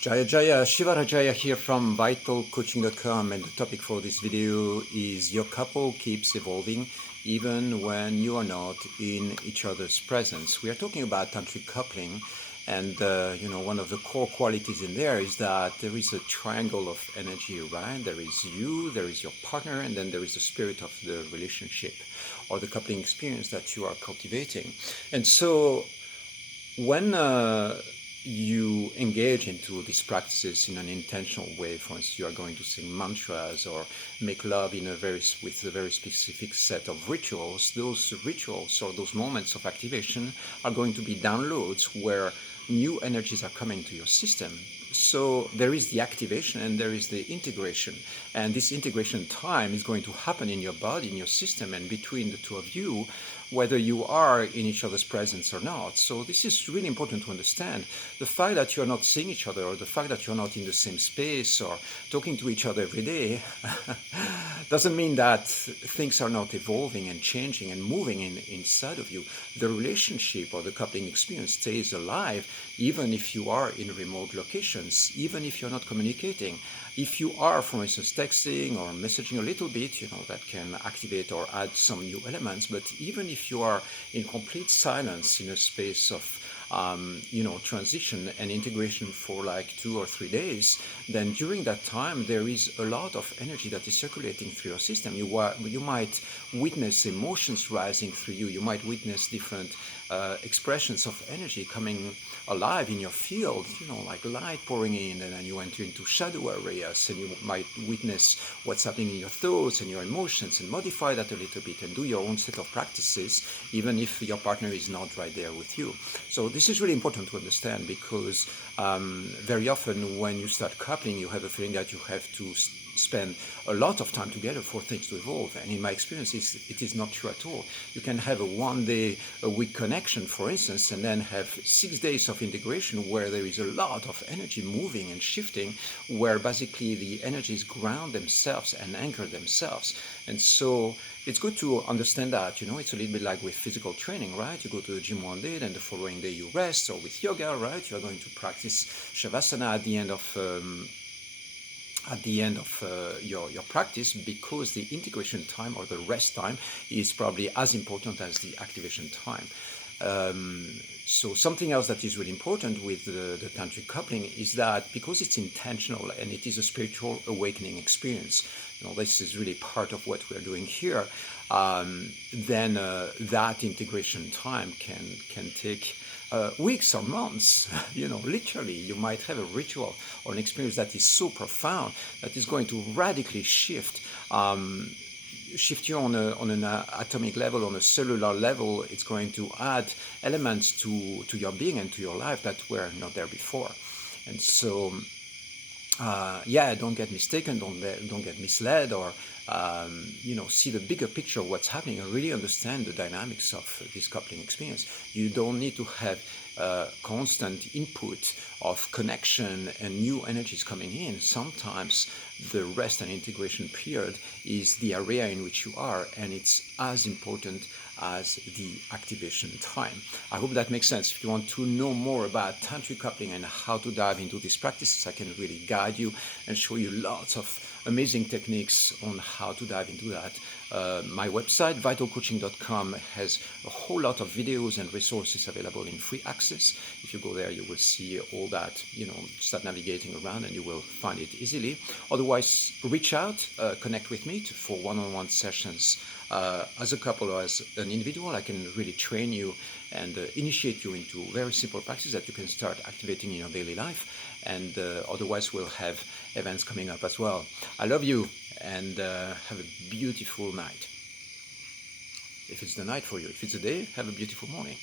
Jaya Jaya, Shivara Jaya here from vitalcoaching.com, and the topic for this video is your couple keeps evolving even when you are not in each other's presence. We are talking about tantric coupling, and one of the core qualities in there is that there is a triangle of energy, right? There is you, there is your partner, and then there is the spirit of the relationship or the coupling experience that you are cultivating. And so when you engage into these practices in an intentional way, for instance, you are going to sing mantras or make love with a very specific set of rituals. Those rituals or those moments of activation are going to be downloads where new energies are coming to your system. So there is the activation and there is the integration, and this integration time is going to happen in your body, in your system, and between the two of you, whether you are in each other's presence or not. So this is really important to understand. The fact that you're not seeing each other, or the fact that you're not in the same space or talking to each other every day doesn't mean that things are not evolving and changing and moving inside of you. The relationship or the coupling experience stays alive even if you are in remote locations, even if you're not communicating. If you are, for instance, texting or messaging a little bit, that can activate or add some new elements. But even if you are in complete silence in a space of transition and integration for like 2 or 3 days, then during that time there is a lot of energy that is circulating through your system. You might witness emotions rising through you. You might witness different expressions of energy coming alive in your field, like light pouring in, and then you enter into shadow areas, and you might witness what's happening in your thoughts and your emotions and modify that a little bit and do your own set of practices, even if your partner is not right there with you. So this is really important to understand, because very often when you start coupling, you have a feeling that you have to spend a lot of time together for things to evolve. And in my experience, it is not true at all. You can have a 1 day a week connection, for instance, and then have 6 days of integration where there is a lot of energy moving and shifting, where basically the energies ground themselves and anchor themselves. And so it's good to understand that, it's a little bit like with physical training, right? You go to the gym 1 day, then the following day you rest, or with yoga, right? You're going to practice Shavasana at the end of your practice, because the integration time or the rest time is probably as important as the activation time. So something else that is really important with the tantric coupling is that because it's intentional and it is a spiritual awakening experience, this is really part of what we're doing here, then that integration time can take weeks or months. Literally, you might have a ritual or an experience that is so profound that is going to radically shift you on an atomic level, on a cellular level. It's going to add elements to your being and to your life that were not there before. And so don't get mistaken, don't get misled, or see the bigger picture of what's happening and really understand the dynamics of this coupling experience. You don't need to have constant input of connection and new energies coming in. Sometimes the rest and integration period is the area in which you are, and it's as important as the activation time. I hope that makes sense. If you want to know more about tantric coupling and how to dive into these practices, I can really guide you and show you lots of amazing techniques on how to dive into that. My website, vitalcoaching.com, has a whole lot of videos and resources available in free access. If you go there, you will see all that, start navigating around and you will find it easily. Otherwise, reach out, connect with me for one-on-one sessions. As a couple or as an individual, I can really train you and initiate you into very simple practices that you can start activating in your daily life. And otherwise, we'll have events coming up as well. I love you, and have a beautiful night. If it's the night for you. If it's the day, have a beautiful morning.